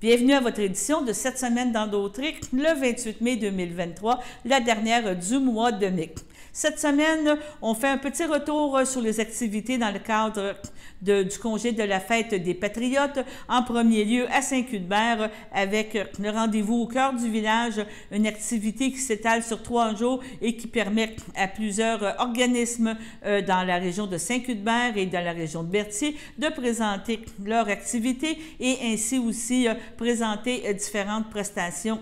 Bienvenue à votre édition de cette semaine dans d'Autriche, le 28 mai 2023, la dernière du mois de mai. Cette semaine, on fait un petit retour sur les activités dans le cadre du congé de la fête des Patriotes. En premier lieu, à Saint-Cuthbert, avec le rendez-vous au cœur du village, une activité qui s'étale sur 3 jours et qui permet à plusieurs organismes dans la région de Saint-Cuthbert et dans la région de Berthier de présenter leur activité et ainsi aussi présenter différentes prestations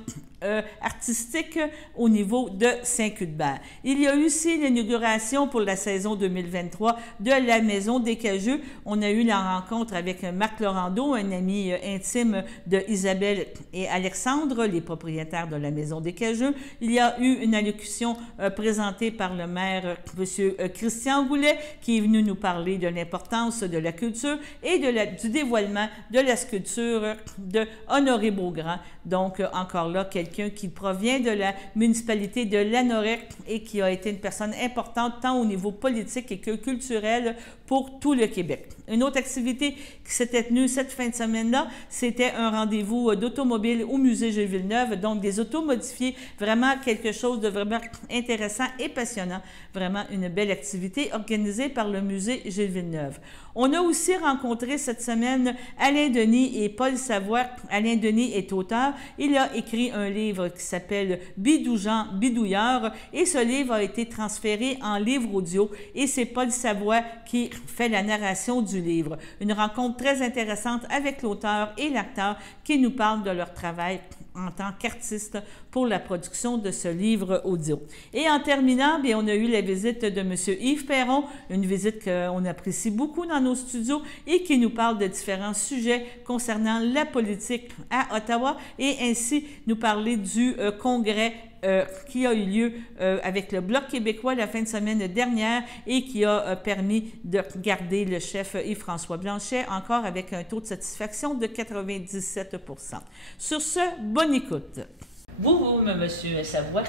artistique au niveau de Saint-Cuthbert. Il y a eu aussi l'inauguration pour la saison 2023 de la Maison des Cageux. On a eu la rencontre avec Marc Laurando, un ami intime de Isabelle et Alexandre, les propriétaires de la Maison des Cageux. Il y a eu une allocution présentée par le maire, M. Christian Goulet, qui est venu nous parler de l'importance de la culture et du dévoilement de la sculpture de Honoré Beaugrand. Donc, encore là, quelqu'un qui provient de la municipalité de Lanauret et qui a été une personne importante tant au niveau politique et que culturel pour tout le Québec. Une autre activité qui s'était tenue cette fin de semaine-là, c'était un rendez-vous d'automobile au musée Gilles Villeneuve, donc des autos modifiées, vraiment quelque chose de vraiment intéressant et passionnant. Vraiment une belle activité organisée par le musée Gilles Villeneuve. On a aussi rencontré cette semaine Alain Denis et Paul Savoie. Alain Denis est auteur. Il a écrit un livre qui s'appelle Bidoujean, Bidouilleur et ce livre a été transféré en livre audio et c'est Paul Savoie qui fait la narration du livre. Une rencontre très intéressante avec l'auteur et l'acteur qui nous parlent de leur travail en tant qu'artiste pour la production de ce livre audio. Et en terminant, bien, on a eu la visite de M. Yves Perron, une visite qu'on apprécie beaucoup dans nos studios et qui nous parle de différents sujets concernant la politique à Ottawa et ainsi nous parler du congrès qui a eu lieu avec le Bloc québécois la fin de semaine dernière et qui a permis de garder le chef Yves-François Blanchet encore avec un taux de satisfaction de 97 %. Sur ce, bonne écoute. Vous, M. Savoie,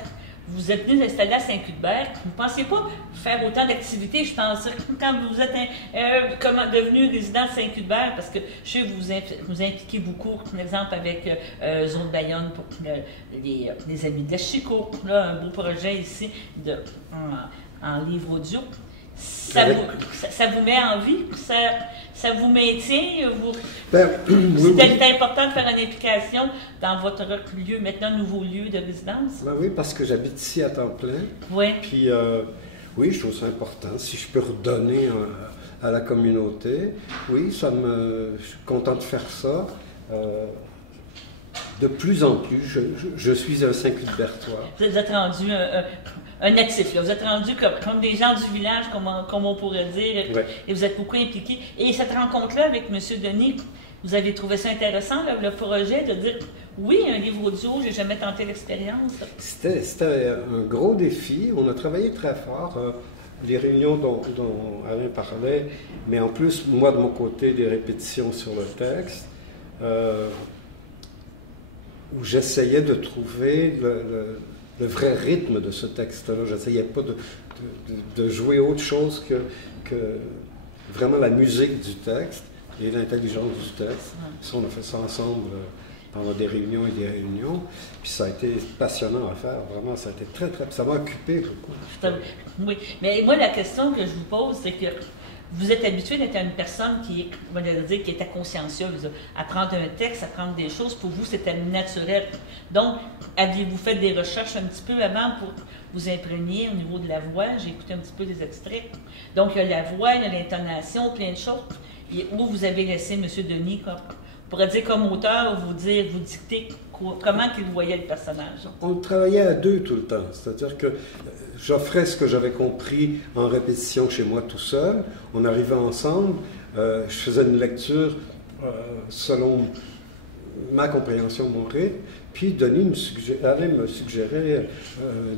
vous êtes venu s'installer à Saint-Cuthbert. Vous ne pensiez pas faire autant d'activités, je pense, quand vous êtes devenu résident de Saint-Cuthbert, parce que je sais que vous impliquez beaucoup, par exemple, avec Zone Bayonne pour les amis de la Chico, là, un beau projet ici en livre audio. Ça vous met en vie? Ça vous maintient? C'est important de faire une implication dans votre lieu, maintenant nouveau lieu de résidence? Ben oui, parce que j'habite ici à temps plein. Oui. Puis, oui, je trouve ça important. Si je peux redonner à la communauté, oui, je suis content de faire ça. De plus en plus, je suis un Saint-Cuthbertois. Vous êtes rendu un natif, là. Vous êtes rendu comme des gens du village, comme on pourrait dire, ouais. Et vous êtes beaucoup impliqués. Et cette rencontre-là avec M. Denis, vous avez trouvé ça intéressant, le projet, de dire, oui, un livre audio, j'ai jamais tenté l'expérience. C'était un gros défi. On a travaillé très fort. Les réunions dont Alain parlait, mais en plus, moi, de mon côté, des répétitions sur le texte, où j'essayais de trouver le vrai rythme de ce texte-là. J'essayais pas de jouer autre chose que vraiment la musique du texte et l'intelligence du texte. Ça, on a fait ça ensemble pendant des réunions et des réunions. Puis ça a été passionnant à faire. Vraiment, ça a été très, très... Ça m'a occupé beaucoup. Oui, mais moi, la question que je vous pose, c'est que vous êtes habitué d'être une personne qui était consciencieuse, à prendre un texte, à prendre des choses. Pour vous, c'était naturel. Donc, aviez-vous fait des recherches un petit peu avant pour vous imprégner au niveau de la voix? J'ai écouté un petit peu des extraits. Donc, il y a la voix, il y a l'intonation, plein de choses. Et où vous avez laissé M. Denis, on pourrait dire comme auteur, vous dicter comment qu'il voyait le personnage. On travaillait à deux tout le temps. C'est-à-dire que j'offrais ce que j'avais compris en répétition chez moi tout seul. On arrivait ensemble. Je faisais une lecture selon ma compréhension, mon rythme. Puis Denis Alain me suggérait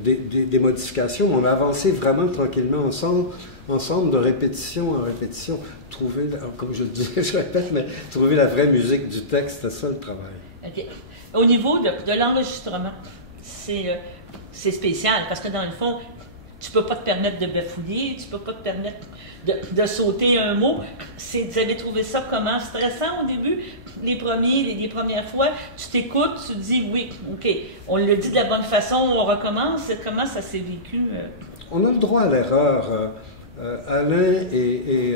des modifications. On a avancé vraiment tranquillement ensemble de répétition en répétition. Trouver, comme je le disais, je répète, mais trouver la vraie musique du texte, c'est ça le travail. OK. Au niveau de l'enregistrement, c'est spécial parce que dans le fond, tu peux pas te permettre de bafouiller, tu peux pas te permettre de sauter un mot. Vous avez trouvé ça comment? Stressant au début? Les premières fois, tu t'écoutes, tu te dis oui, OK, on le dit de la bonne façon, on recommence. Comment ça s'est vécu? On a le droit à l'erreur. Alain et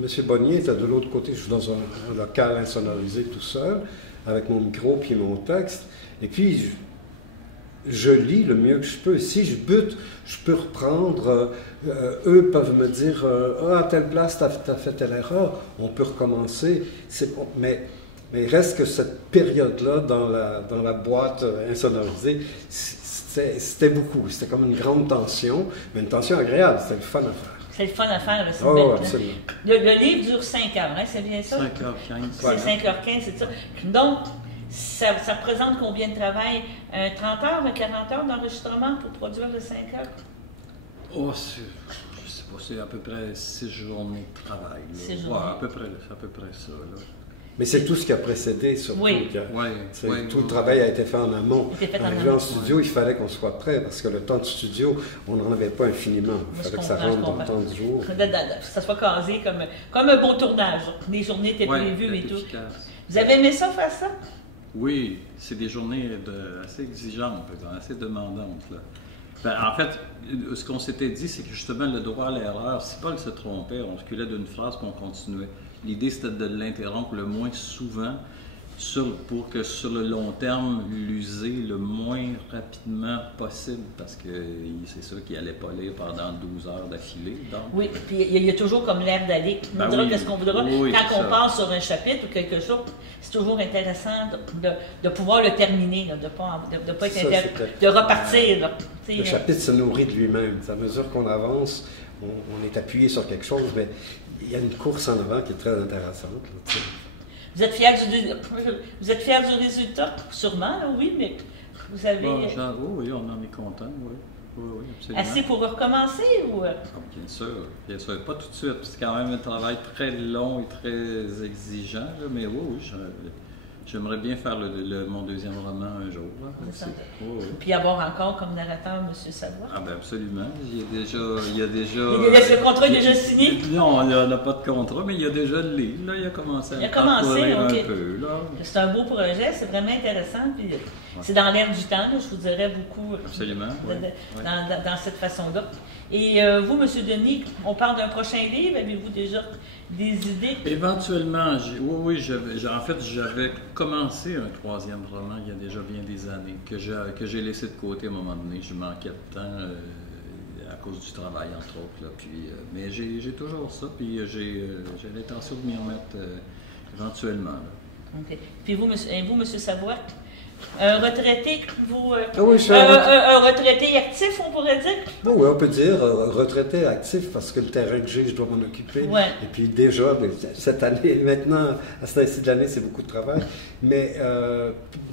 M. Bonnier étaient de l'autre côté. Je suis dans un local insonorisé tout seul, avec mon micro puis mon texte. Et puis, je lis le mieux que je peux. Si je bute, je peux reprendre. Eux peuvent me dire à telle place, tu as fait telle erreur. On peut recommencer. Mais il reste que cette période-là, dans la boîte insonorisée, c'était beaucoup. C'était comme une grande tension, mais une tension agréable. C'était le fun à faire. C'est le fun à faire, là, c'est Oh, absolument. Le livre dure 5 heures, hein, c'est bien ça? 5h15. C'est 5h15, c'est ça. Donc, ça représente combien de travail? 30 heures, 40 heures d'enregistrement pour produire le 5 heures? Oh, je sais pas, c'est à peu près 6 journées de travail. 6 journées. Ouais, à peu près ça. Là. Mais c'est tout ce qui a précédé, surtout. Oui. Tout le travail a été fait en amont. Arrivé en studio, ouais. il fallait qu'on soit prêt, parce que le temps de studio, on n'en avait pas infiniment. Il fallait que ça rentre dans le temps du jour. Que ça soit casé comme un beau tournage. Les journées étaient prévues et tout. Efficace. Vous avez aimé ça, faire ça? Oui, c'est des journées assez exigeantes, assez demandantes. Là. Ben, en fait, ce qu'on s'était dit, c'est que justement, le droit à l'erreur, si Paul se trompait, on reculait d'une phrase puis on continuait. L'idée, c'était de l'interrompre le moins souvent pour que sur le long terme, l'user le moins rapidement possible, parce que c'est sûr qu'il n'allait pas lire pendant 12 heures d'affilée. Oui, puis il y a toujours comme l'air d'aller. On dira ce qu'on voudra. Oui, quand on passe sur un chapitre ou quelque chose, c'est toujours intéressant de pouvoir le terminer, là, de ne pas être de repartir. Là. Le chapitre se nourrit de lui-même. À mesure qu'on avance, on est appuyé sur quelque chose, mais il y a une course en avant qui est très intéressante. Là, vous êtes fiers du résultat? Sûrement, là, oui, mais vous avez... oui, on en est content, oui. Oui, absolument. Assez pour recommencer ou... Bien sûr. Pas tout de suite. C'est quand même un travail très long et très exigeant, là, mais oui, j'aimerais bien faire mon deuxième roman un jour. Là, Puis avoir encore comme narrateur M. Savoie. Ah ben absolument. Il y a déjà... Le contrat est déjà signé? Non, il n'a pas de contrat, mais il y a déjà le livre. Là, il a commencé à parcourir un peu. C'est un beau projet, c'est vraiment intéressant. Puis c'est dans l'air du temps, là, je vous dirais beaucoup. Absolument. Dans cette façon-là. Et vous, M. Denis, on parle d'un prochain livre. Avez-vous déjà des idées? Éventuellement, en fait, j'avais commencé un troisième roman il y a déjà bien des années, que j'ai laissé de côté à un moment donné. Je manquais de temps à cause du travail, entre autres. Là, puis, mais j'ai toujours ça, puis j'ai l'intention de m'y remettre éventuellement. Là. OK. Puis vous, M. Savoie? Un retraité, un retraité actif, on pourrait dire? Oui, on peut dire retraité actif, parce que le terrain que j'ai, je dois m'en occuper. Ouais. Et puis déjà, cette année, maintenant, à ce temps-ci de l'année, c'est beaucoup de travail. Mais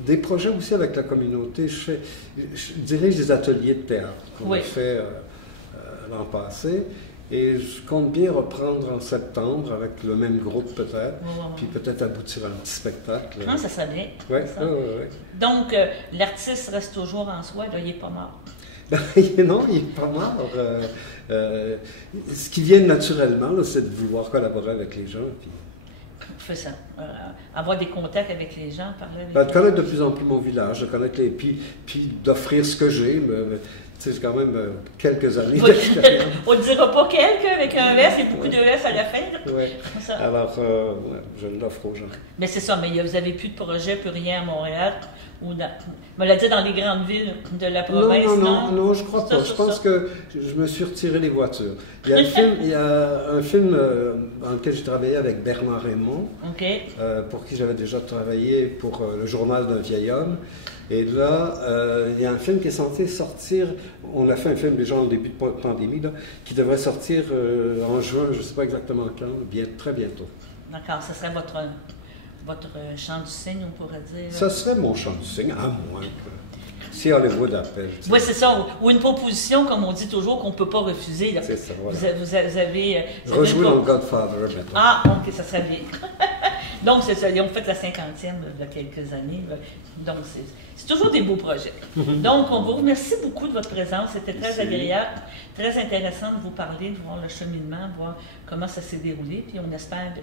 des projets aussi avec la communauté. Je dirige des ateliers de théâtre qu'on a fait l'an passé. Et je compte bien reprendre en septembre avec le même groupe peut-être, puis peut-être aboutir à un petit spectacle. Non, ça serait bien. Oui. Donc, l'artiste reste toujours en soi, là, il n'est pas mort. Non, il n'est pas mort. Ce qui vient naturellement, c'est de vouloir collaborer avec les gens. Puis... Fait ça. Avoir des contacts avec les gens, parler avec de connaître de plus en plus mon village, de connaître puis d'offrir ce que j'ai. C'est quand même quelques années d'expérience. On ne dira pas quelques avec un S, il y a beaucoup de S à la fin. Oui. Alors, je l'offre aux gens. Mais c'est ça, mais vous n'avez plus de projet, plus rien à Montréal. On me l'a dit dans les grandes villes de la province, non, je crois pas. Je pense que je me suis retiré les voitures. Il y a un film dans lequel j'ai travaillé avec Bernard Raymond, pour qui j'avais déjà travaillé pour le journal d'un vieil homme. Et là, il y a un film qui est censé sortir, on a fait un film déjà en début de pandémie, là, qui devrait sortir en juin, je ne sais pas exactement quand, très bientôt. D'accord, ce serait votre chant du cygne, on pourrait dire. Ça serait mon chant du cygne, à moins que... Si Hollywood appelle. Oui, c'est ça. Ou une proposition, comme on dit toujours, qu'on ne peut pas refuser. Là. C'est ça, voilà. Vous avez rejouer dans Godfather, maintenant. Ah, ok, ça serait bien. Donc, c'est ça. Ils ont fait la 50e il y a quelques années. Là. Donc, c'est toujours des beaux projets. Donc, on vous remercie beaucoup de votre présence. C'était très agréable, très intéressant de vous parler, de voir le cheminement, de voir comment ça s'est déroulé. Puis, on espère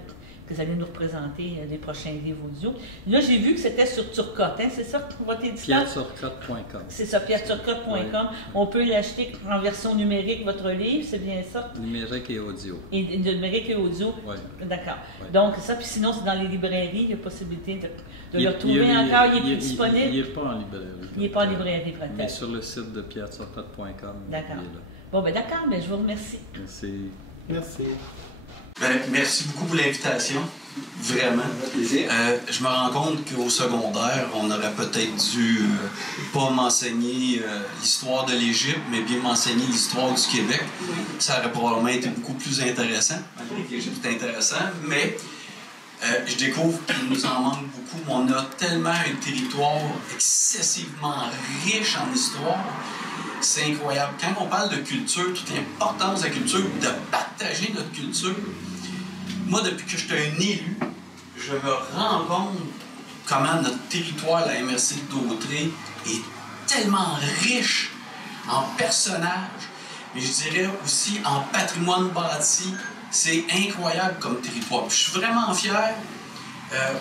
que vous allez nous représenter les prochains livres audio. Là, j'ai vu que c'était sur Turcotte, hein? C'est ça votre éditeur? pierreturcotte.com. C'est ça, pierreturcotte.com. Oui. On peut l'acheter en version numérique, votre livre, c'est bien ça? Numérique et audio. Et numérique et audio? Oui. D'accord. Oui. Donc, ça, puis sinon, c'est dans les librairies, il y a possibilité de le retrouver encore. Il est plus disponible? Il n'est pas en librairie. Il n'est pas en librairie, peut-être. Mais sur le site de pierreturcotte.com. D'accord. Bon, ben d'accord, ben, je vous remercie. Merci. Merci. Ben, merci beaucoup pour l'invitation, vraiment. Je me rends compte qu'au secondaire, on aurait peut-être dû pas m'enseigner l'histoire de l'Égypte, mais bien m'enseigner l'histoire du Québec. Ça aurait probablement été beaucoup plus intéressant. L'Égypte est intéressant, mais je découvre qu'il nous en manque beaucoup. On a tellement un territoire excessivement riche en histoire. C'est incroyable. Quand on parle de culture, toute l'importance de la culture, de partager notre culture, moi, depuis que je suis un élu, je me rends compte comment notre territoire, la MRC de Dautré, est tellement riche en personnages, mais je dirais aussi en patrimoine bâti. C'est incroyable comme territoire. Puis je suis vraiment fier.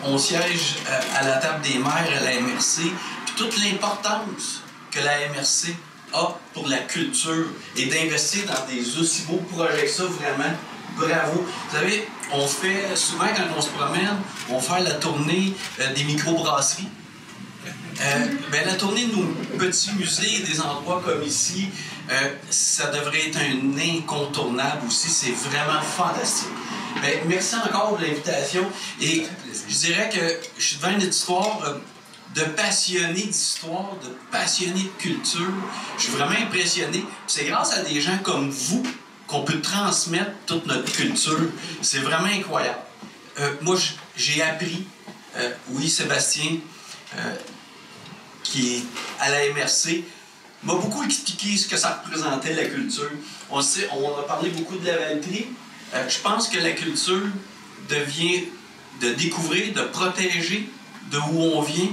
On siège à la table des maires à la MRC, puis toute l'importance que la MRC a pour la culture et d'investir dans des aussi beaux projets que ça, vraiment, bravo. Vous savez, on fait, souvent quand on se promène, on fait la tournée des microbrasseries. Ben, la tournée de nos petits musées et des endroits comme ici, ça devrait être un incontournable aussi. C'est vraiment fantastique. Ben, merci encore pour l'invitation. Et je dirais que je suis devant une histoire de passionnés d'histoire, de passionnés de culture. Je suis vraiment impressionné. C'est grâce à des gens comme vous qu'on peut transmettre toute notre culture. C'est vraiment incroyable. Moi, j'ai appris, oui, Sébastien, qui est à la MRC, m'a beaucoup expliqué ce que ça représentait, la culture. On a parlé beaucoup de la vannerie. Je pense que la culture devient de découvrir, de protéger de où on vient.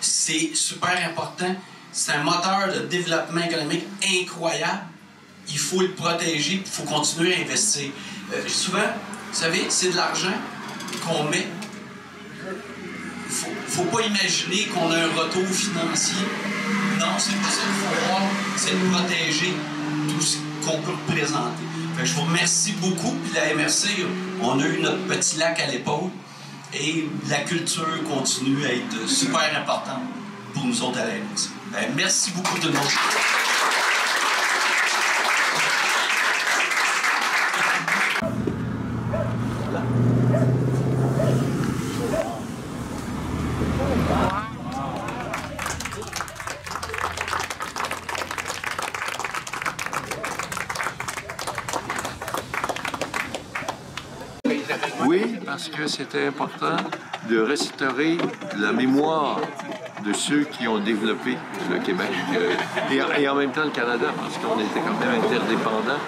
C'est super important. C'est un moteur de développement économique incroyable. Il faut le protéger, il faut continuer à investir. Souvent, vous savez, c'est de l'argent qu'on met. Il ne faut pas imaginer qu'on a un retour financier. Non, c'est pas ça qu'il faut voir, c'est de protéger tout ce qu'on peut représenter. Fait que je vous remercie beaucoup. Puis la MRC, on a eu notre petit lac à l'épaule. Et la culture continue à être super importante pour nous autres à la MRC. Ben, merci beaucoup tout le monde. Oui, parce que c'était important de restaurer la mémoire de ceux qui ont développé le Québec et en même temps le Canada, parce qu'on était quand même interdépendants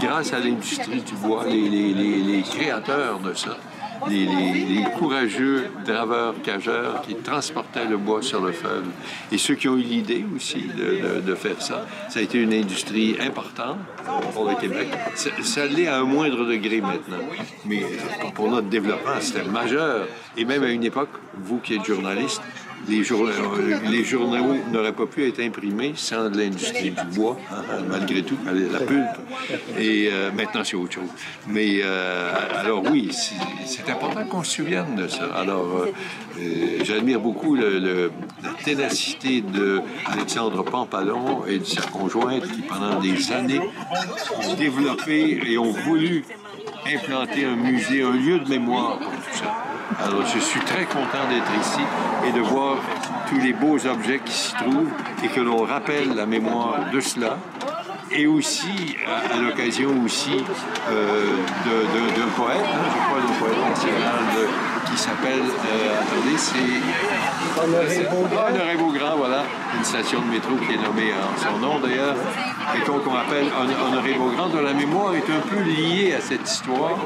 grâce à l'industrie du bois, les créateurs de ça, les courageux draveurs-cageurs qui transportaient le bois sur le fleuve. Et ceux qui ont eu l'idée aussi de faire ça, ça a été une industrie importante pour le Québec. Ça l'est à un moindre degré maintenant. Mais pour notre développement, c'était majeur. Et même à une époque, vous qui êtes journaliste, les journaux n'auraient pas pu être imprimés sans de l'industrie du bois, hein, malgré tout, la pulpe. Et maintenant, c'est autre chose. Mais alors oui, c'est important qu'on se souvienne de ça. Alors, j'admire beaucoup la ténacité d'Alexandre Pampalon et de sa conjointe qui, pendant des années, ont développé et ont voulu implanter un musée, un lieu de mémoire pour tout ça. Alors, je suis très content d'être ici et de voir tous les beaux objets qui s'y trouvent et que l'on rappelle la mémoire de cela. Et aussi, à l'occasion aussi d'un poète, hein, je crois, le poète national qui s'appelle, attendez, c'est Honoré Beaugrand, voilà, une station de métro qui est nommée en son nom d'ailleurs, et donc on appelle Honoré Beaugrand, dont la mémoire est un peu liée à cette histoire,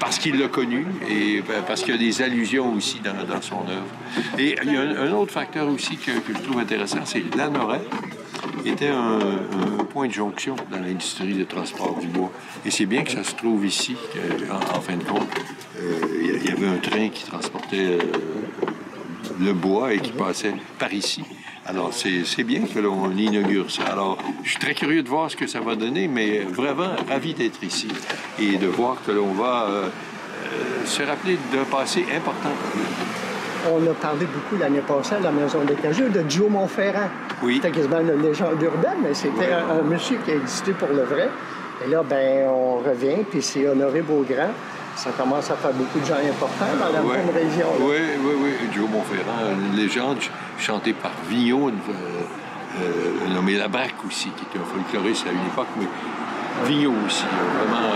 parce qu'il l'a connu et parce qu'il y a des allusions aussi dans son œuvre. Et il y a un autre facteur aussi que je trouve intéressant, c'est Lanoret était un point de jonction dans l'industrie de transport du bois. Et c'est bien que ça se trouve ici, en fin de compte. Il y avait un train qui transportait le bois et qui passait par ici. Alors, c'est bien que l'on inaugure ça. Alors, je suis très curieux de voir ce que ça va donner, mais vraiment ravi d'être ici et de voir que l'on va se rappeler d'un passé important. On a parlé beaucoup l'année passée à la Maison des Cageux de Joe Montferrand. Oui. C'était quasiment une légende urbaine, mais c'était un monsieur qui a existé pour le vrai. Et là, ben, on revient, puis c'est Honoré Beaugrand. Ça commence à faire beaucoup de gens importants dans la même région. Là. Oui. Joe Montferrand, une légende chantée par Vigneault, nommé Labraque aussi, qui était un folkloriste à une époque, mais Vigneault aussi, a vraiment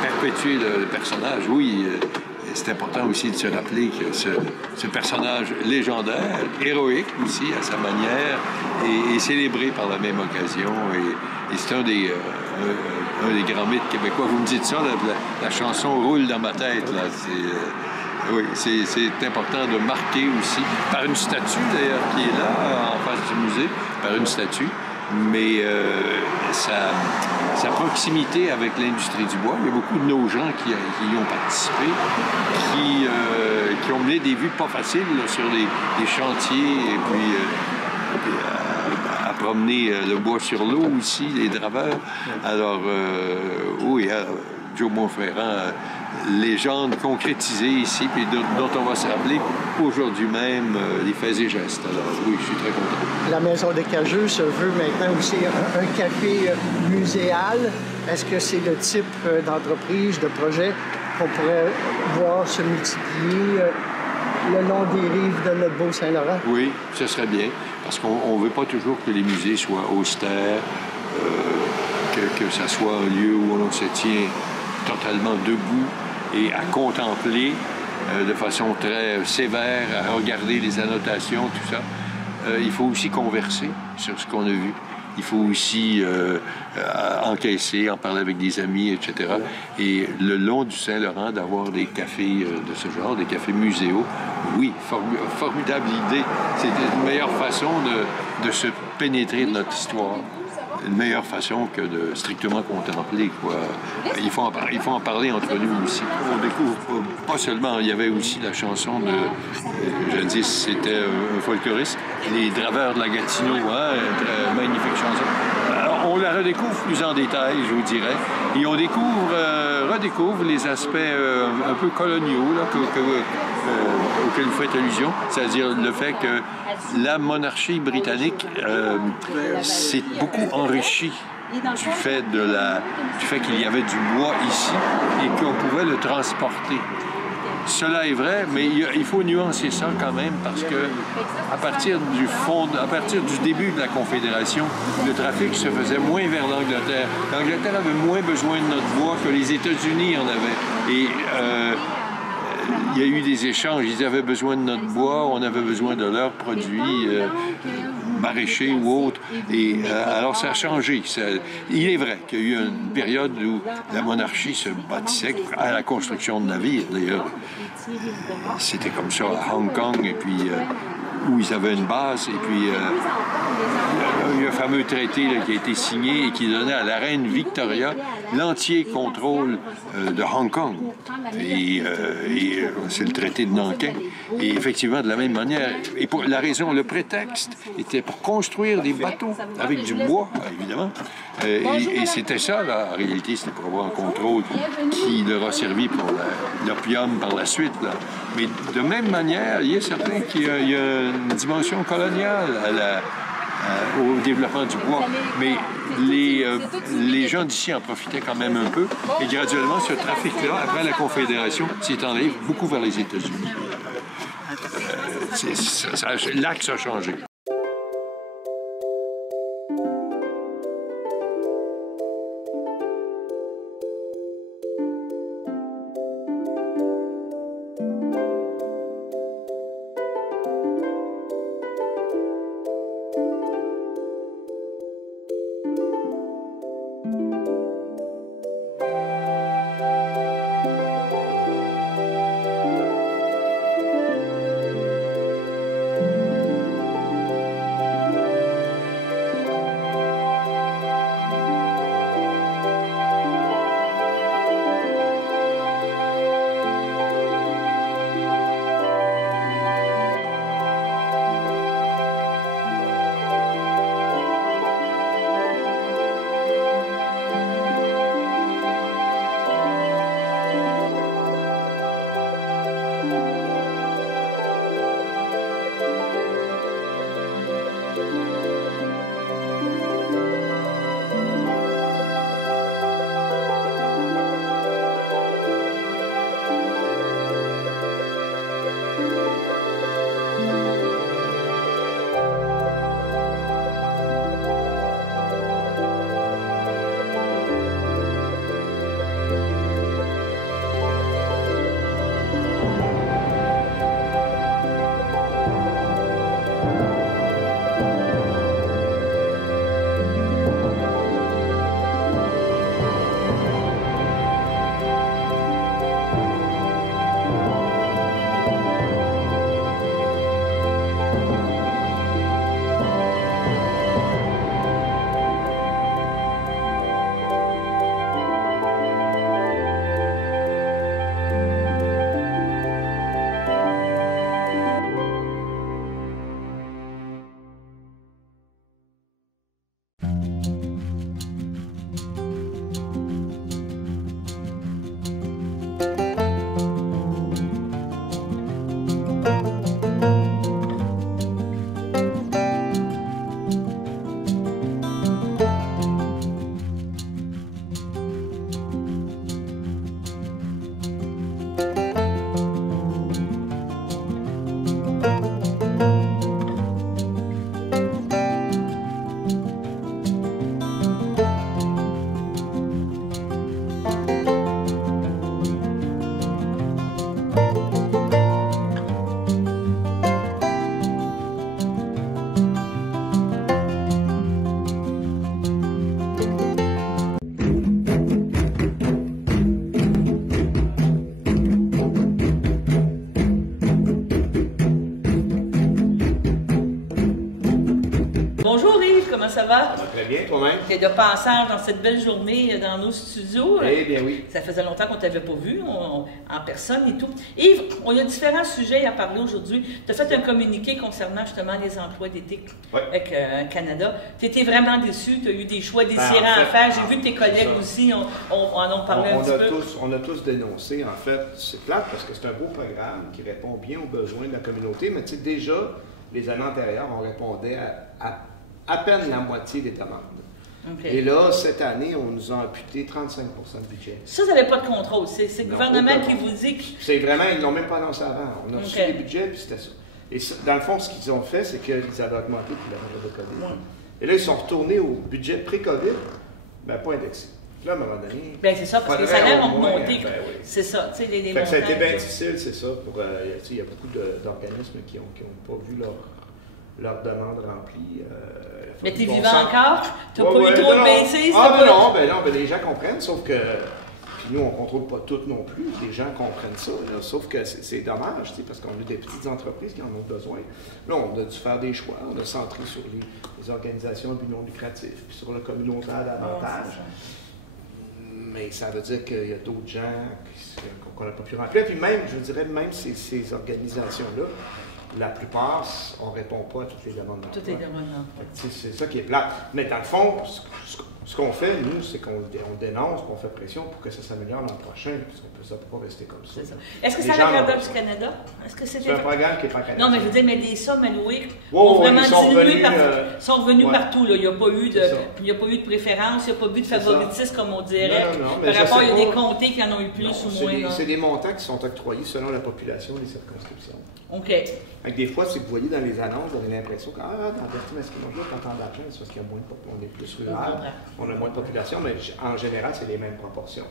perpétué le personnage. Oui, c'est important aussi de se rappeler que ce personnage légendaire, héroïque aussi à sa manière, est célébré par la même occasion. Et c'est un des grands mythes québécois. Vous me dites ça, la chanson roule dans ma tête. Là. Oui, c'est important de marquer aussi, par une statue d'ailleurs qui est là, en face du musée, par une statue. Mais sa proximité avec l'industrie du bois, il y a beaucoup de nos gens qui y ont participé, qui ont mené des vues pas faciles là, sur des chantiers et puis à promener le bois sur l'eau aussi, les draveurs. Alors, oui, Joe Montferrand, légende concrétisée ici, puis dont on va se rappeler aujourd'hui même les faits et gestes. Alors oui, je suis très content. La Maison des Cageux se veut maintenant aussi un café muséal. Est-ce que c'est le type d'entreprise, de projet qu'on pourrait voir se multiplier le long des rives de notre beau Saint-Laurent? Oui, ce serait bien, parce qu'on ne veut pas toujours que les musées soient austères, que ça soit un lieu où on se tient totalement debout et à contempler de façon très sévère, à regarder les annotations, tout ça. Il faut aussi converser sur ce qu'on a vu. Il faut aussi encaisser, en parler avec des amis, etc. Et le long du Saint-Laurent, d'avoir des cafés de ce genre, des cafés muséaux, oui, formidable idée. C'est une meilleure façon de se pénétrer de notre histoire. Une meilleure façon que de strictement contempler, quoi. Il faut en parler entre nous aussi. On découvre pas seulement, il y avait aussi la chanson de, jadis c'était un folkloriste, les Draveurs de la Gatineau, hein, une magnifique chanson. Alors, on la redécouvre plus en détail, je vous dirais, et on redécouvre les aspects un peu coloniaux là, auxquels vous faites allusion, c'est-à-dire le fait que la monarchie britannique s'est beaucoup enrichie du fait qu'il y avait du bois ici et qu'on pouvait le transporter. Cela est vrai, mais il faut nuancer ça quand même parce que à partir du début de la Confédération, le trafic se faisait moins vers l'Angleterre. L'Angleterre avait moins besoin de notre bois que les États-Unis en avaient. Et il y a eu des échanges. Ils avaient besoin de notre bois, on avait besoin de leurs produits maraîchers ou autres. Et alors, ça a changé. Il est vrai qu'il y a eu une période où la monarchie se bâtissait à la construction de navires. D'ailleurs, c'était comme ça à Hong Kong, et puis où ils avaient une base. Et puis, il y a eu un fameux traité là, qui a été signé et qui donnait à la reine Victoria l'entier contrôle de Hong Kong. Et c'est le traité de Nankin. Et effectivement, de la même manière, et pour la raison, le prétexte était pour construire des bateaux avec du bois, évidemment. Et c'était ça, là, en réalité, c'était pour avoir un contrôle qui leur a servi pour l'opium par la suite. Là. Mais de même manière, il est certain qu'il y a une dimension coloniale au développement du bois. Mais les gens d'ici en profitaient quand même un peu. Et graduellement, ce trafic-là, après la Confédération, s'est enlevé beaucoup vers les États-Unis. L'axe a changé. ça va? Ça va très bien, toi-même? Tu es de passage dans cette belle journée dans nos studios. Eh bien oui. Ça faisait longtemps qu'on ne t'avait pas vu en personne et tout. Yves, on a différents sujets à parler aujourd'hui. Tu as fait un communiqué concernant justement les emplois d'été avec Canada. Tu étais vraiment déçu, tu as eu des choix déchirants à faire. J'ai vu que tes collègues aussi en ont parlé un petit peu. On a tous dénoncé, en fait. C'est plate parce que c'est un beau programme qui répond bien aux besoins de la communauté, mais tu sais, déjà, les années antérieures, on répondait à peine la moitié des demandes. Okay. Et là, cette année, on nous a amputé 35 de budget. Ça, vous n'avez pas de contrôle. C'est le gouvernement qui vous dit que... C'est vraiment, ils ne l'ont même pas annoncé avant. On a reçu les budgets, puis c'était ça. Et ça, dans le fond, ce qu'ils ont fait, c'est qu'ils avaient augmenté pour la période de COVID. Ouais. Et là, ils sont retournés au budget pré-COVID, bien pas indexé. Là, à un moment donné... Bien, c'est ça, parce que les salaires ont monté. Oui. C'est ça, tu sais, les montants... Ça a été bien difficile, c'est ça. Il y a beaucoup d'organismes qui n'ont pas vu leur demande remplie. Mais tu es vivant encore? Tu n'as pas eu trop de bêtises? Non, les gens comprennent, sauf que... Puis nous, on ne contrôle pas tout non plus. Les gens comprennent ça, là, sauf que c'est dommage, parce qu'on a des petites entreprises qui en ont besoin. Là, on a dû faire des choix. On a centré sur les organisations à but non lucratif, puis sur le communautaire davantage. Mais ça veut dire qu'il y a d'autres gens qu'on n'a pas pu remplir. Puis même, je dirais, même ces organisations-là, la plupart, on ne répond pas à toutes les demandes d'emploi. Toutes les demandes d'emploi. C'est ça qui est plate. Mais dans le fond, ce qu'on fait, nous, c'est qu'on dénonce, qu'on fait pression pour que ça s'améliore l'an prochain. Ça ne peut pas rester comme ça. Est-ce que c'est à la Carte du Canada? C'est un programme qui n'est pas canadien. Non, mais je veux dire, mais les sommes allouées ont vraiment diminué sont revenus partout. Là. Il n'y a pas eu de préférence, il n'y a pas eu de favoritisme, comme on dirait. Par rapport, il y a des comtés qui en ont eu plus ou moins. C'est des montants qui sont octroyés selon la population des circonscriptions. OK. Donc, des fois, si vous voyez dans les annonces, vous avez l'impression que dans Berthier-Masquinongé, on entend d'argent, c'est parce qu'il y a moins on est plus rural, on a moins de population, mais en général, c'est les mêmes proportions.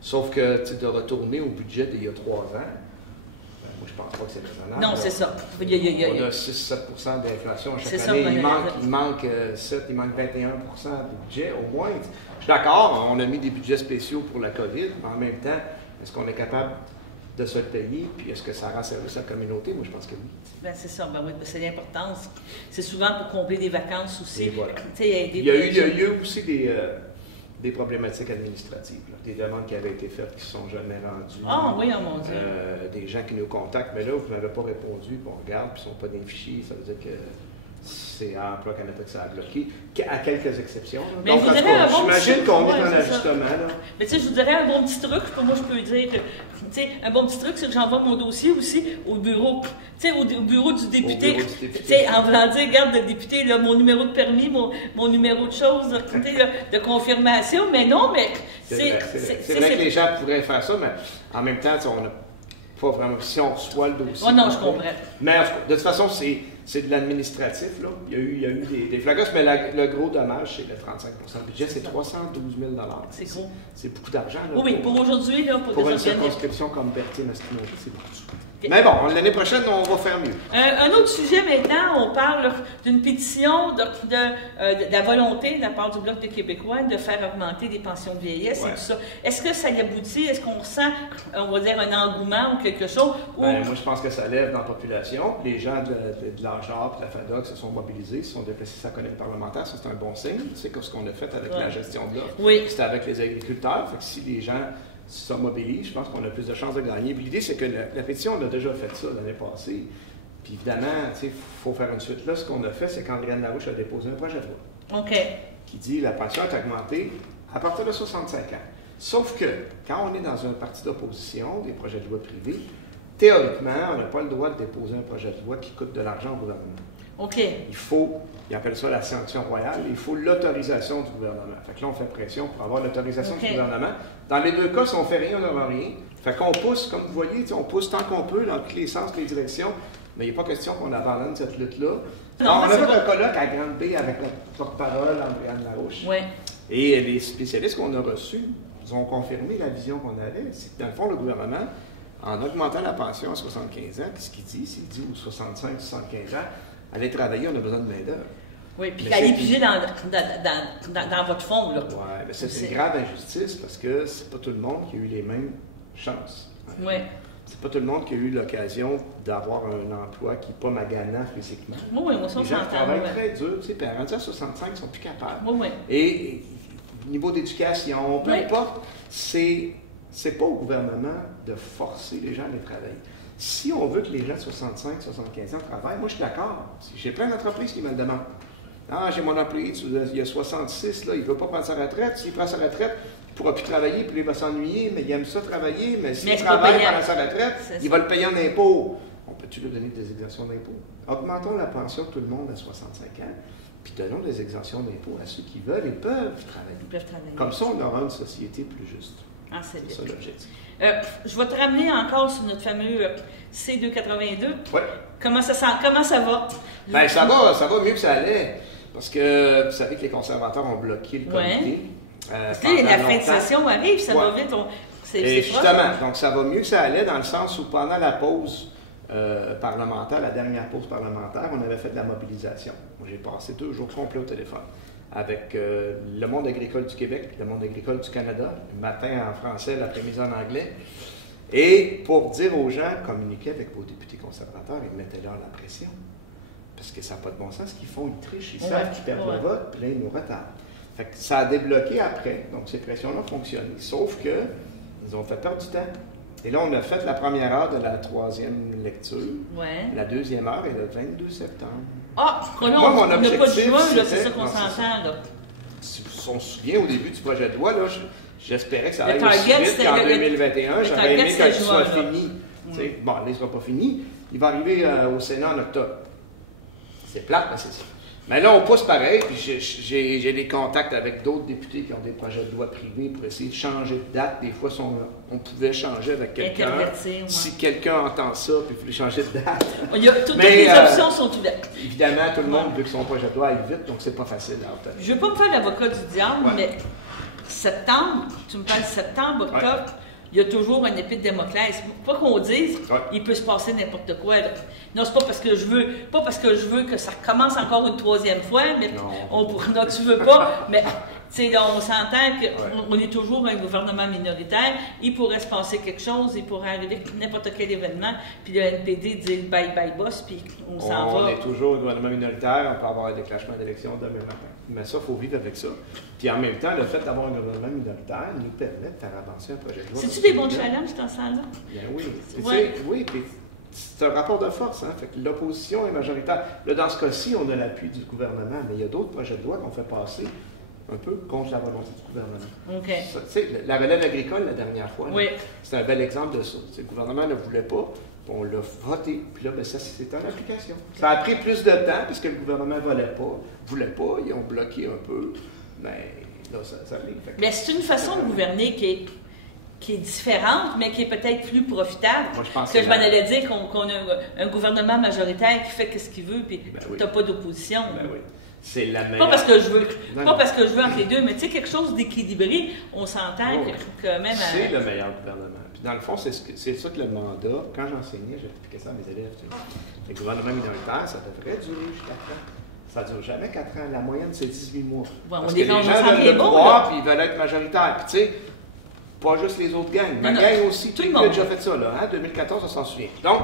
Sauf que de retourner au budget d'il y a 3 ans, moi, je pense pas que c'est raisonnable. Non, c'est ça. On a 6-7 d'inflation chaque année. Il manque 7, il manque 21 de budget au moins. Je suis d'accord, on a mis des budgets spéciaux pour la COVID, mais en même temps, est-ce qu'on est capable de se le payer, puis est-ce que ça rend service à la communauté? Moi, je pense que oui. Bien, c'est ça, oui, c'est l'importance. C'est souvent pour combler des vacances aussi. Et voilà. Il y a eu aussi des problématiques administratives, là. Des demandes qui avaient été faites qui ne sont jamais rendues. Ah oui, oh mon Dieu. Des gens qui nous contactent, mais là, vous n'avez pas répondu, puis on regarde, puis ils ne sont pas dans les fichiers, ça veut dire que c'est Emploi Canada que ça a bloqué, à quelques exceptions. Mais donc, j'imagine qu'on est en ajustement. Là. Mais tu sais, je vous dirais un bon petit truc, pour moi, je peux dire, tu sais, un bon petit truc, c'est que j'envoie mon dossier aussi au bureau, tu sais, au bureau du député. Tu sais, en voulant dire, regarde, le député, là, mon numéro de permis, mon numéro de choses, tu sais, de confirmation, mais non, mais c'est vrai que les gens pourraient faire ça, mais en même temps, on n'a pas vraiment, si on reçoit le dossier. Oh non, je comprends. Mais de toute façon, c'est de l'administratif, là. Il y a eu des flagos, mais le gros dommage, c'est le 35 du budget, c'est 312 000 C'est gros. C'est beaucoup d'argent. Oui, pour aujourd'hui, là, pour une circonscription comme Berthier-Masquinongé, c'est beaucoup. Mais bon, l'année prochaine, on va faire mieux. Un autre sujet maintenant, on parle d'une pétition de la volonté de la part du Bloc des Québécois de faire augmenter les pensions de vieillesse et tout ça. Est-ce que ça y aboutit? Est-ce qu'on ressent, on va dire, un engouement ou quelque chose? Moi, je pense que ça lève dans la population. Les gens de l'ANJAR et de la FADOC se sont mobilisés, se sont déplacés sa collecte parlementaire. Ça, c'est un bon signe. C'est ce qu'on a fait avec la gestion de l'offre. Oui. C'était avec les agriculteurs. Fait que si les gens se mobilisent, je pense qu'on a plus de chances de gagner. Puis l'idée, c'est que la pétition, on a déjà fait ça l'année passée. Puis évidemment, il faut faire une suite. Là, ce qu'on a fait, c'est qu'Andréane Larouche a déposé un projet de loi. OK. Qui dit la pension est augmentée à partir de 65 ans. Sauf que, quand on est dans un parti d'opposition, des projets de loi privés, théoriquement, on n'a pas le droit de déposer un projet de loi qui coûte de l'argent au gouvernement. OK. Il appelle ça la sanction royale, il faut l'autorisation du gouvernement. Fait que là, on fait pression pour avoir l'autorisation du gouvernement. Dans les deux cas, si on fait rien, on n'aura rien. Fait qu'on pousse, comme vous voyez, on pousse tant qu'on peut dans tous les sens, les directions, mais il n'est pas question qu'on abandonne cette lutte-là. On a fait un colloque à Grande Bay avec la porte-parole, Andréane Larouche. Oui. Et les spécialistes qu'on a reçus nous ont confirmé la vision qu'on avait. C'est que dans le fond, le gouvernement, en augmentant la pension à 75 ans, ce qu'il dit, s'il dit aux 65, 75 ans, aller travailler, on a besoin de main-d'œuvre. Oui, puis aller piger dans votre fond, là. Oui, mais c'est une grave injustice parce que c'est pas tout le monde qui a eu les mêmes chances. Oui. c'est pas tout le monde qui a eu l'occasion d'avoir un emploi qui n'est pas maganant physiquement. Oui, moi, ça, Les gens s'entend, travaillent ouais. très dur, tu sais, puis rendus à 65, ils ne sont plus capables. Oui, oui. Et niveau d'éducation, peu Oui. importe, c'est pas au gouvernement de forcer les gens à aller travailler. Si on veut que les gens de 65, 75 ans travaillent, moi je suis d'accord. J'ai plein d'entreprises qui me le demandent. Ah, j'ai mon employé, il y a 66, là, il ne veut pas prendre sa retraite. S'il prend sa retraite, il ne pourra plus travailler, puis il va s'ennuyer, mais il aime ça travailler. Mais s'il travaille pendant sa retraite, il va le payer en impôts. On peut-tu lui donner des exemptions d'impôts? Augmentons la pension de tout le monde à 65 ans, puis donnons des exemptions d'impôts à ceux qui veulent et peuvent travailler. Ils peuvent travailler. Comme ça, on aura une société plus juste. Ah, c'est C'est ça bien. l'objectif. Je vais te ramener encore sur notre fameux C282. Oui. Comment ça va? Bien, ça va mieux que ça allait. Parce que vous savez que les conservateurs ont bloqué le comité. Parce que là, la fin de session arrive, ça va vite. Et justement, donc ça va mieux que ça allait dans le sens où pendant la pause parlementaire, la dernière pause parlementaire, on avait fait de la mobilisation. Moi, j'ai passé 2 jours complets au téléphone avec le monde agricole du Québec, le monde agricole du Canada, le matin en français, l'après-midi en anglais. Et pour dire aux gens, communiquez avec vos députés conservateurs et mettez-leur la pression. Parce que ça n'a pas de bon sens ce qu'ils font, ils trichent, ils savent qu'ils perdent le vote, puis là, ils nous retardent. Fait que ça a débloqué après, donc ces pressions-là ont fonctionné. Sauf qu'ils ont fait perdre du temps. Et là, on a fait la première heure de la 3e lecture. Ouais. La 2e heure est le 22 septembre. Ah, Moi, on mon n'a pas de objectif, juin, là, c'est c'était- ça qu'on non, c'est s'entend, là. Si on se souvient, au début du projet de loi, là, j'espérais que ça Le allait aussi target, vite c'était qu'en le- 2021. le J'aurais target, aimé c'était qu'il soit juin, là. fini. Tu sais, bon, là, il ne sera pas fini. Il va arriver au Sénat en octobre. C'est plate, mais c'est ça. Mais là, on pousse pareil, puis j'ai des contacts avec d'autres députés qui ont des projets de loi privés pour essayer de changer de date. Des fois, on pouvait changer avec quelqu'un. Intervertir, ouais. Si quelqu'un entend ça, puis il voulait changer de date. Toutes Mais, les options sont ouvertes. Évidemment, tout le monde veut que son projet de loi aille vite, donc c'est pas facile à obtenir. Je ne veux pas me faire l'avocat du diable, Ouais. mais septembre, tu me parles de septembre, octobre, il y a toujours un épée de Damoclès. Pas qu'on dise, il peut se passer n'importe quoi. Là. Non, c'est pas parce que je veux que ça recommence encore une 3e fois, mais non, tu veux pas, mais tu sais, on s'entend qu'on est toujours un gouvernement minoritaire, il pourrait se passer quelque chose, il pourrait arriver n'importe quel événement, puis le NPD dit bye bye boss, puis on s'en va. On est toujours un gouvernement minoritaire, on peut avoir un déclenchement d'élection demain matin. Mais ça, il faut vivre avec ça. Puis en même temps, le fait d'avoir un gouvernement minoritaire nous permet de faire avancer un projet de loi. C'est-tu des bons challenges dans ce sens-là? Bien oui. Ouais. Oui, puis c'est un rapport de force. Hein? Fait que l'opposition est majoritaire. Là, dans ce cas-ci, on a l'appui du gouvernement, mais il y a d'autres projets de loi qu'on fait passer un peu contre la volonté du gouvernement. OK. Tu sais, la relève agricole, la dernière fois, Oui. c'est un bel exemple de ça. Le gouvernement ne voulait pas, on l'a voté, puis là, ben, ça, c'est en application. Ça a pris plus de temps, puisque le gouvernement ne voulait pas, ils ont bloqué un peu, mais là, ça arrive. Mais c'est une façon de gouverner qui est différente, mais qui est peut-être plus profitable. Moi, je pense que je m'en allais dire qu'on a un gouvernement majoritaire qui fait ce qu'il veut, puis t'as pas d'opposition. Ben oui. C'est la meilleure. Pas parce que je veux entre les deux, mais tu sais, quelque chose d'équilibré, on s'entend que même... C'est le meilleur gouvernement. Puis dans le fond, c'est ça que le mandat, quand j'enseignais, j'expliquais ça à mes élèves. Tu sais. Le gouvernement minoritaire, ça devrait durer jusqu'à 4 ans. Ça ne dure jamais 4 ans. La moyenne, c'est 18 mois. Parce que les gens veulent le pouvoir, puis ils veulent être majoritaires. Puis tu sais, pas juste les autres gangs. Ma gang aussi, tout le monde a déjà fait ça. Là, hein? 2014, on s'en souvient. Donc,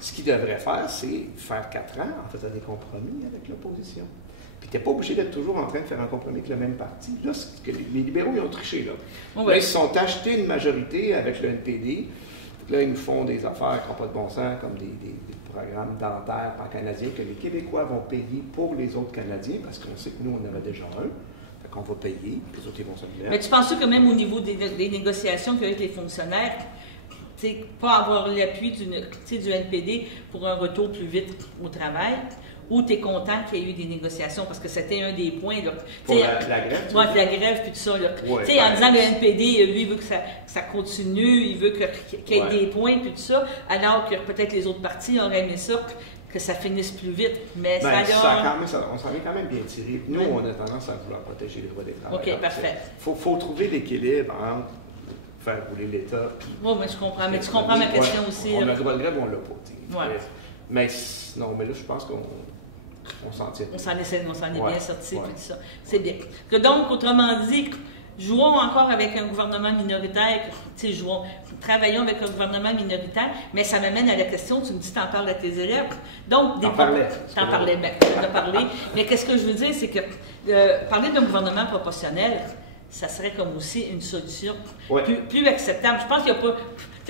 ce qu'ils devraient faire, c'est faire 4 ans en faisant des compromis avec l'opposition. Puis tu n'es pas obligé d'être toujours en train de faire un compromis avec le même parti. Là, que les libéraux, ils ont triché. Là. Là, ils se sont achetés une majorité avec le NPD. Là, ils nous font des affaires qui n'ont pas de bon sens, comme des programmes dentaires pan-canadiens que les Québécois vont payer pour les autres Canadiens, parce qu'on sait que nous, on en avait déjà un. Fait qu'on va payer, puis les autres, ils vont se le faire. Mais tu penses que même au niveau des négociations qu'avec les fonctionnaires, pas avoir l'appui du NPD pour un retour plus vite au travail, ou tu es content qu'il y ait eu des négociations, parce que c'était un des points. Là, pour la grève? Oui, la grève, puis tout ça. Là. Ouais, en disant le NPD, lui, il veut que ça continue, il veut qu'il y ait des points, puis tout ça, alors que peut-être les autres partis auraient aimé ça, que ça finisse plus vite. Mais on s'en est quand même bien tiré. Nous, on a tendance à vouloir protéger les droits des travailleurs. OK, parfait. Il faut trouver l'équilibre entre faire rouler l'État. Oui, mais je comprends. Mais tu comprends ma question aussi. On a le droit de grève, on l'a pas. Mais non, mais là, je pense qu'on s'en tire. On s'en est bien sorti. Ouais. Ça. C'est bien. Donc, autrement dit, jouons encore avec un gouvernement minoritaire, travaillons avec un gouvernement minoritaire, mais ça m'amène à la question, tu me dis, t'en parles à tes élèves. Donc, T'en parlais. T'en parlais, mais j'en ai parlé. Mais qu'est-ce que je veux dire, c'est que parler d'un gouvernement proportionnel, ça serait comme aussi une solution plus acceptable. Je pense qu'il n'y a pas...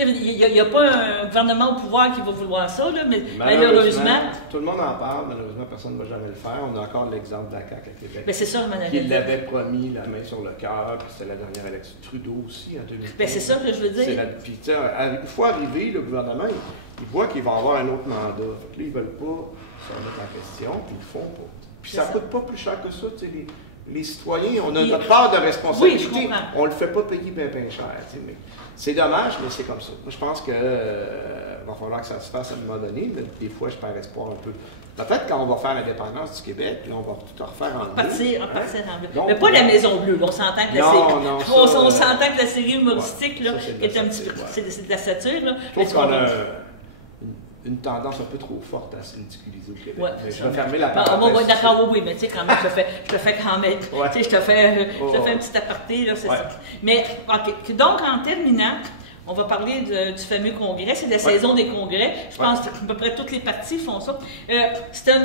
Il n'y a pas un gouvernement au pouvoir qui va vouloir ça, là, mais malheureusement... Tout le monde en parle, malheureusement, personne ne va jamais le faire. On a encore l'exemple de la CAQ à Québec. Ben, c'est ça, qui l'avait promis, la main sur le cœur, puis c'était la dernière élection. Trudeau aussi, en 2015. Ben, c'est ça que je veux dire. Puis, une fois arrivé, le gouvernement, il voit qu'il va avoir un autre mandat. Fait que là, ils ne veulent pas se remettre en question, puis ils le font pas. Puis ça ne coûte pas plus cher que ça, tu sais, les citoyens, on a notre part de responsabilité. Oui, je comprends. On ne le fait pas payer bien cher. Mais c'est dommage, mais c'est comme ça. Moi, je pense qu'il va falloir que ça se fasse à un moment donné, mais des fois, je perds espoir un peu. Peut-être quand on va faire l'indépendance du Québec, là, on va tout refaire en bleu. Partir en bleu. Donc, mais pas la Maison Bleue. On s'entend que la série, la série humoristique, là, qui est un petit peu... C'est de la satire. Là. Je trouve qu'on a une tendance un peu trop forte à se ridiculiser au Québec. Ouais, je vais fermer la parenthèse. D'accord, oui, mais tu sais, quand même, je te fais quand même, tu sais, je te fais un petit aparté, là, c'est ça. Mais, OK, donc, en terminant, on va parler du fameux congrès, c'est la saison des congrès. Je pense que à peu près toutes les parties font ça. C'était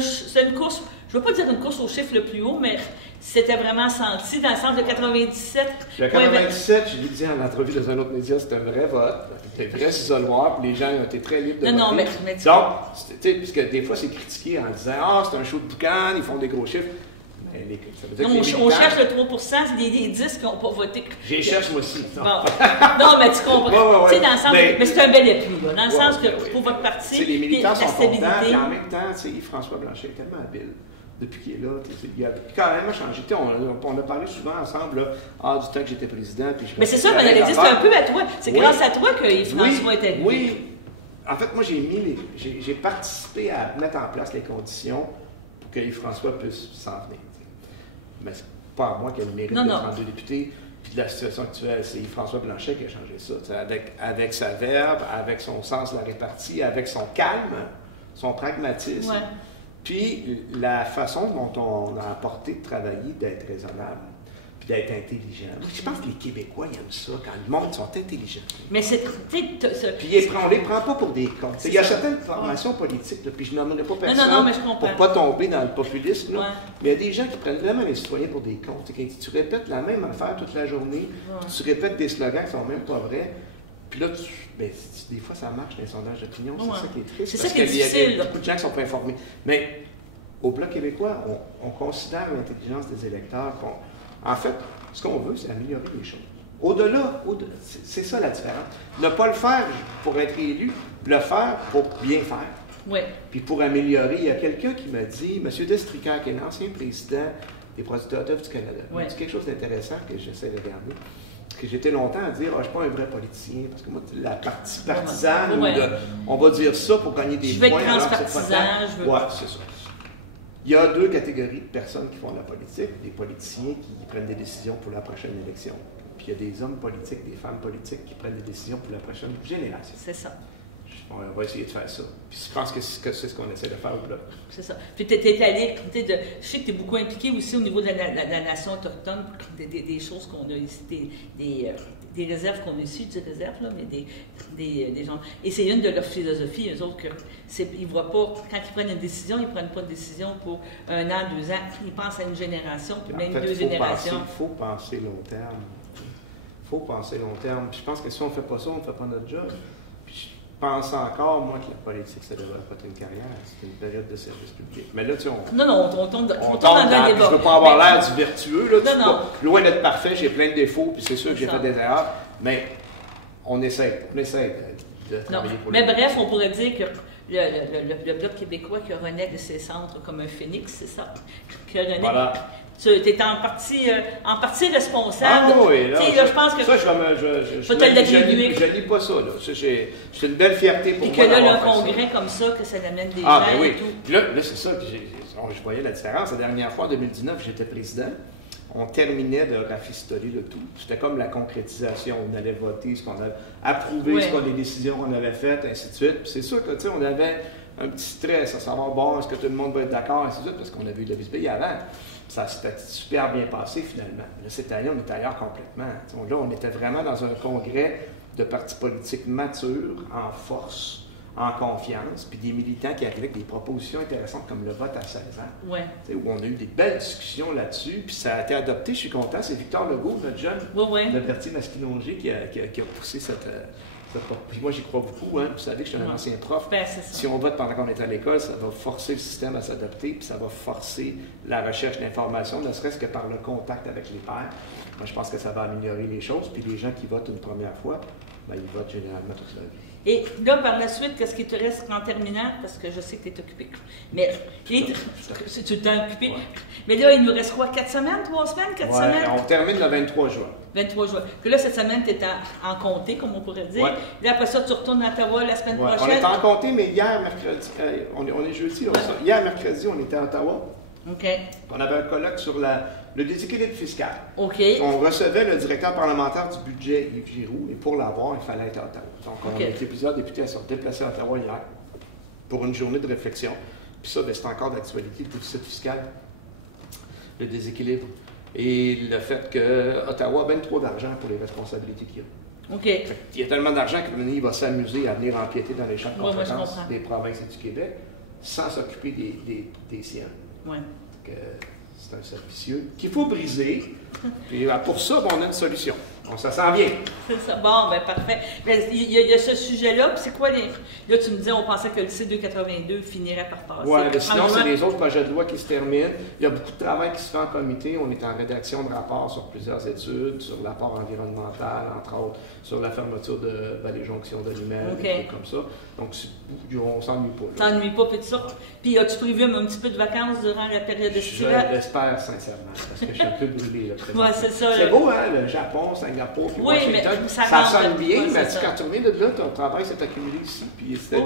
une course, je ne veux pas dire une course au chiffre le plus haut, mais c'était vraiment senti dans le sens de 97. Le 97, je l'ai dit en entrevue dans un autre média, c'était un vrai vote. C'était un vrai isoloir, puis les gens ont été très libres de voter. Non, mais donc, puisque des fois, c'est critiqué en disant « Ah, c'est un show de boucan, ils font des gros chiffres. » Ça veut dire on cherche le 3 c'est des 10 qui n'ont pas voté. J'y cherche moi aussi. Bon. Non, mais tu comprends. Tu sais, dans le sens, mais c'est un bel appui, là. Dans le sens que pour votre parti, les militants la sont stabilité. contents, puis en même temps, François Blanchet est tellement habile. Depuis qu'il est là, il a quand même changé. On a parlé souvent ensemble là, du temps que j'étais président. Puis mais c'est ça, mais c'est un peu à toi. C'est grâce à toi que François est arrivé. Oui. En fait, moi, j'ai participé à mettre en place les conditions pour que François puisse s'en venir. Mais c'est pas à moi qui a le mérite de 32 députés. Puis de la situation actuelle, c'est François Blanchet qui a changé ça. Avec sa verve, avec son sens de la répartie, avec son calme, son pragmatisme. Ouais. Puis la façon dont on a apporté de travailler, d'être raisonnable, puis d'être intelligent. Je pense que les Québécois, ils aiment ça, quand le monde sont intelligents. Mais c'est... Puis on les prend pas pour des cons. Il y a certaines formations politiques, là, puis je n'aimerais pas personne pour ne pas tomber dans le populisme, là, mais il y a des gens qui prennent vraiment les citoyens pour des cons. Quand tu répètes la même affaire toute la journée, tu répètes des slogans qui sont même pas vrais, puis là, des fois, ça marche dans les sondages d'opinion. C'est ça qui est triste. C'est ça qui est difficile. Il y a beaucoup de gens qui ne sont pas informés. Mais au Bloc québécois, on considère l'intelligence des électeurs. En fait, ce qu'on veut, c'est améliorer les choses. Au-delà, c'est ça la différence. Ne pas le faire pour être élu, le faire pour bien faire. Oui. Puis pour améliorer. Il y a quelqu'un qui m'a dit, M. Destricaire, qui est l'ancien président des producteurs d'œufs du Canada, il m'a dit quelque chose d'intéressant que j'essaie de garder. Parce que j'étais longtemps à dire, je ne suis pas un vrai politicien, parce que moi, la partie partisane, on va dire ça pour gagner des points. Je veux être transpartisan. Oui, c'est ça. Il y a deux catégories de personnes qui font de la politique. Des politiciens qui prennent des décisions pour la prochaine élection. Puis il y a des hommes politiques, des femmes politiques qui prennent des décisions pour la prochaine génération. C'est ça. On va essayer de faire ça. Puis je pense que c'est ce qu'on essaie de faire au Bloc. C'est ça. Puis tu es allé, je sais que tu es beaucoup impliqué aussi au niveau de la nation autochtone, des choses qu'on a ici, des réserves qu'on a ici, des réserves, là, mais des gens. Et c'est une de leurs philosophies, eux autres, qu'ils ne voient pas, quand ils prennent une décision, ils ne prennent pas de décision pour 1 an, 2 ans. Ils pensent à une génération, puis même 2 générations. Il faut penser long terme. Il faut penser long terme. Puis je pense que si on ne fait pas ça, on ne fait pas notre job. Je pense encore, moi, que la politique, ça devrait pas être une carrière. C'est une période de service public. Mais là, tu sais, on tombe dans un débat. Je ne veux pas avoir l'air du vertueux. Là, non. Loin d'être parfait, j'ai plein de défauts, puis c'est sûr que j'ai fait des erreurs. Mais on essaie de travailler pour mais bref, on pourrait dire que le Bloc québécois qui renaît de ses cendres comme un phénix, c'est ça? Qui renaît. Voilà. Tu es en partie responsable. Ah oui, là, je pense que... Ça, je lis pas ça, là. C'est une belle fierté pour moi. Et que là, le congrès comme ça, que ça amène des gens et tout. Puis là, c'est ça, je voyais la différence. La dernière fois, en 2019, j'étais président. On terminait de rafistoler le tout. C'était comme la concrétisation. On allait voter ce qu'on avait approuvé, les décisions qu'on avait faites, ainsi de suite. Puis c'est sûr que, tu sais, on avait un petit stress à savoir, bon, est-ce que tout le monde va être d'accord, ainsi de suite, parce qu'on avait eu de la visibilité avant. Ça s'était super bien passé finalement. Là, cette année, on est ailleurs complètement. Là, on était vraiment dans un congrès de partis politiques matures, en force, en confiance, puis des militants qui arrivaient avec des propositions intéressantes comme le vote à 16 ans. Ouais. Où on a eu des belles discussions là-dessus, puis ça a été adopté, je suis content. C'est Victor Legault, notre jeune, de Berthier-Masquinongé, qui a poussé cette. Puis moi, j'y crois beaucoup. Hein. Vous savez que je suis un ancien prof. Ben, c'est ça. Si on vote pendant qu'on est à l'école, ça va forcer le système à s'adapter, puis ça va forcer la recherche d'informations, ne serait-ce que par le contact avec les pairs. Moi, je pense que ça va améliorer les choses. Puis les gens qui votent une première fois, ben, ils votent généralement toute leur vie. Et là, par la suite, qu'est-ce qui te reste en terminant? Parce que je sais que tu es occupé. Mais tu es tout le temps occupé. Ouais. Mais là, il nous reste quoi? 4 semaines? 3 semaines? 4 semaines? On termine le 23 juin. 23 juin. Que là, cette semaine, tu es en comté, comme on pourrait dire. Ouais. Là, après ça, tu retournes à Ottawa la semaine prochaine. On est en comté, mais hier, mercredi, on est jeudi. Hier, mercredi, on était à Ottawa. OK. On avait un colloque sur le déséquilibre fiscal. OK. On recevait le directeur parlementaire du budget, Yves Giroux, et pour l'avoir, il fallait être à Ottawa. Donc, on a été plusieurs députés à se déplacer à Ottawa hier pour une journée de réflexion. Puis ça, c'est encore d'actualité, le déficit fiscal, le déséquilibre, et le fait que Ottawa a bien trop d'argent pour les responsabilités qu'il a. OK. Il y a tellement d'argent qu'il va s'amuser à venir empiéter dans les champs de Ouais, compétences des provinces et du Québec sans s'occuper des siens. Ouais. C'est un cercle vicieux qu'il faut briser. Puis pour ça, on a une solution. Ça s'en vient. C'est ça. Bon, ben parfait. Mais il y a ce sujet-là. Puis c'est quoi les. Là, tu me disais, on pensait que le C282 finirait par passer. Oui, mais sinon, c'est les autres projets de loi qui se terminent. Il y a beaucoup de travail qui se fait en comité. On est en rédaction de rapports sur plusieurs études, sur l'apport environnemental, entre autres, sur la fermeture de Vallée-Jonction de Lumel, des trucs comme ça. Donc, on s'ennuie pas. T'ennuies pas, puis tout ça. Puis as-tu prévu un petit peu de vacances durant la période estivale? Je l'espère sincèrement, parce que je suis un peu brûlé. Oui, c'est ça. C'est beau, hein, le Japon, Singapour, puis Washington. Mais ça sonne bien, ouais, mais quand tu reviens de là, ton travail s'est accumulé ici, puis c'était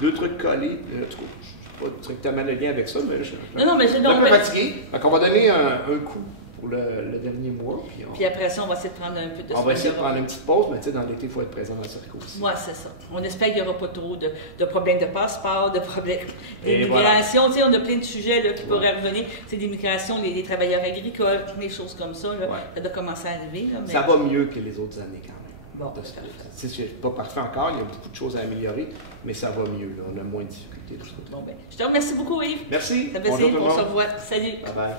deux trucs collés. En tout cas, je ne sais pas directement le lien avec ça, mais je suis un peu fatigué. Donc, on va donner un coup pour le dernier mois. Puis après ça, on va essayer de prendre un peu de On va essayer de prendre une petite pause, mais tu sais, dans l'été, il faut être présent dans le circuit aussi. Oui, c'est ça. On espère qu'il n'y aura pas trop de problèmes de passeport, de problèmes d'immigration. Voilà. Tu sais, on a plein de sujets là, qui pourraient revenir. C'est l'immigration, les travailleurs agricoles, des choses comme ça. Là. Ça doit commencer à arriver. Là, mais... Ça va mieux que les autres années quand même. Bon, c'est pas parfait encore, il y a beaucoup de choses à améliorer, mais ça va mieux. Là. On a moins de difficultés. Bon, ben, je te remercie beaucoup, Yves. Merci. Ça fait plaisir. On se revoit. Salut. Bye bye.